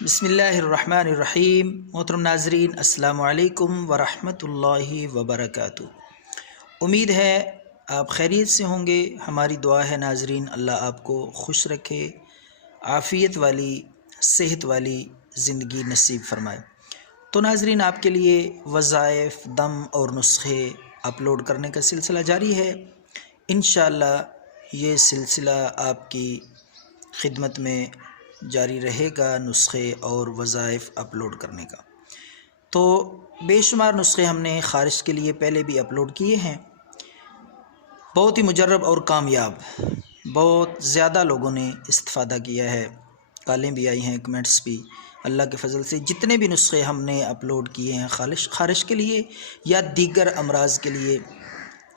بسم اللہ الرحمن الرحیم۔ محترم ناظرین، السلام علیکم ورحمۃ اللہ وبرکاتہ۔ امید ہے آپ خیریت سے ہوں گے۔ ہماری دعا ہے ناظرین، اللہ آپ کو خوش رکھے، عافیت والی، صحت والی زندگی نصیب فرمائے۔ تو ناظرین، آپ کے لیے وظائف، دم اور نسخے اپلوڈ کرنے کا سلسلہ جاری ہے۔ انشاءاللہ یہ سلسلہ آپ کی خدمت میں جاری رہے گا، نسخے اور وظائف اپلوڈ کرنے کا۔ تو بے شمار نسخے ہم نے خارش کے لیے پہلے بھی اپلوڈ کیے ہیں، بہت ہی مجرب اور کامیاب، بہت زیادہ لوگوں نے استفادہ کیا ہے، کالیں بھی آئی ہیں، کمنٹس بھی۔ اللہ کے فضل سے جتنے بھی نسخے ہم نے اپلوڈ کیے ہیں خارش کے لیے یا دیگر امراض کے لیے،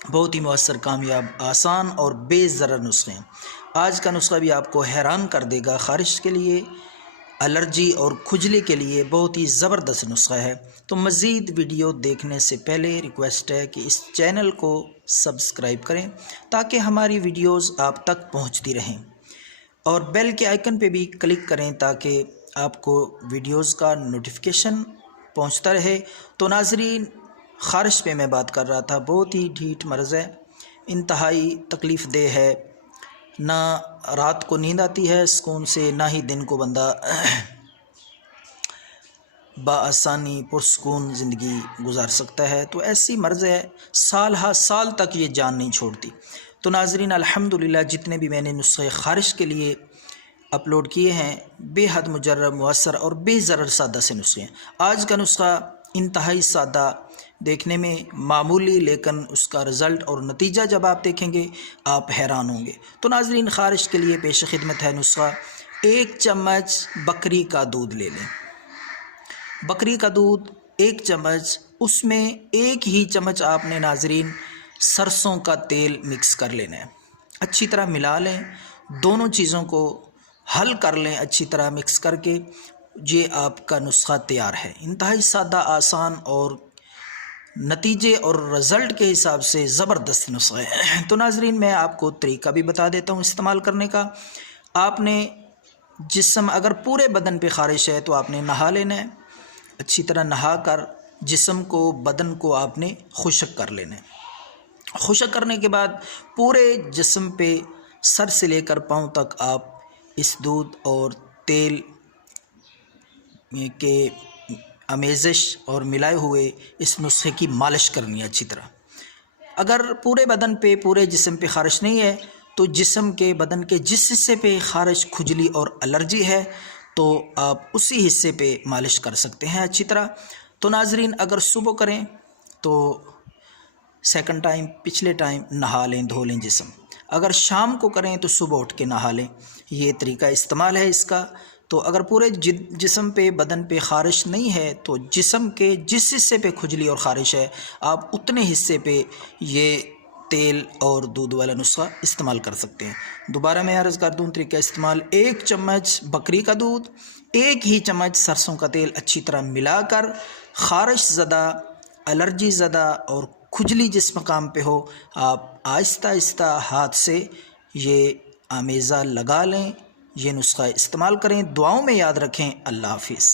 بہت ہی مؤثر، کامیاب، آسان اور بے ضرر نسخے ہیں۔ آج کا نسخہ بھی آپ کو حیران کر دے گا۔ خارش کے لیے، الرجی اور کھجلی کے لیے بہت ہی زبردست نسخہ ہے۔ تو مزید ویڈیو دیکھنے سے پہلے ریکویسٹ ہے کہ اس چینل کو سبسکرائب کریں تاکہ ہماری ویڈیوز آپ تک پہنچتی رہیں، اور بیل کے آئیکن پہ بھی کلک کریں تاکہ آپ کو ویڈیوز کا نوٹیفیکیشن پہنچتا رہے۔ تو ناظرین، خارش پہ میں بات کر رہا تھا، بہت ہی ڈھیٹ مرض ہے، انتہائی تکلیف دہ ہے۔ نہ رات کو نیند آتی ہے سکون سے، نہ ہی دن کو بندہ بآسانی پرسکون زندگی گزار سکتا ہے۔ تو ایسی مرض ہے، سال ہا سال تک یہ جان نہیں چھوڑتی۔ تو ناظرین، الحمدللہ جتنے بھی میں نے نسخے خارش کے لیے اپلوڈ کیے ہیں، بے حد مجرب، مؤثر اور بے ضرر سادہ سے نسخے ہیں۔ آج کا نسخہ انتہائی سادہ، دیکھنے میں معمولی، لیکن اس کا رزلٹ اور نتیجہ جب آپ دیکھیں گے آپ حیران ہوں گے۔ تو ناظرین، خارش کے لیے پیش خدمت ہے نسخہ۔ 1 چمچ بکری کا دودھ لے لیں، بکری کا دودھ 1 چمچ، اس میں 1 ہی چمچ آپ نے ناظرین سرسوں کا تیل مکس کر لینا ہے۔ اچھی طرح ملا لیں، دونوں چیزوں کو حل کر لیں اچھی طرح مکس کر کے۔ یہ آپ کا نسخہ تیار ہے، انتہائی سادہ، آسان اور نتیجے اور رزلٹ کے حساب سے زبردست نسخہ ہے۔ تو ناظرین، میں آپ کو طریقہ بھی بتا دیتا ہوں استعمال کرنے کا۔ آپ نے جسم، اگر پورے بدن پہ خارش ہے تو آپ نے نہا لینا ہے، اچھی طرح نہا کر جسم کو، بدن کو آپ نے خشک کر لینا ہے۔ خشک کرنے کے بعد پورے جسم پہ، سر سے لے کر پاؤں تک آپ اس دودھ اور تیل کے آمیزش اور ملائے ہوئے اس نسخے کی مالش کرنی ہے اچھی طرح۔ اگر پورے بدن پہ، پورے جسم پہ خارش نہیں ہے تو جسم کے، بدن کے جس حصے پہ خارش، کھجلی اور الرجی ہے تو آپ اسی حصے پہ مالش کر سکتے ہیں اچھی طرح۔ تو ناظرین، اگر صبح کریں تو سیکنڈ ٹائم، پچھلے ٹائم نہا لیں، دھو لیں جسم۔ اگر شام کو کریں تو صبح اٹھ کے نہا لیں، یہ طریقہ استعمال ہے اس کا۔ تو اگر پورے جسم پہ، بدن پہ خارش نہیں ہے تو جسم کے جس حصے پہ کھجلی اور خارش ہے آپ اتنے حصے پہ یہ تیل اور دودھ والا نسخہ استعمال کر سکتے ہیں۔ دوبارہ میں عرض کر دوں طریقہ استعمال: 1 چمچ بکری کا دودھ، 1 ہی چمچ سرسوں کا تیل اچھی طرح ملا کر، خارش زدہ، الرجی زدہ اور کھجلی جس مقام پہ ہو، آپ آہستہ آہستہ ہاتھ سے یہ آمیزہ لگا لیں، یہ نسخہ استعمال کریں۔ دعاؤں میں یاد رکھیں۔ اللہ حافظ۔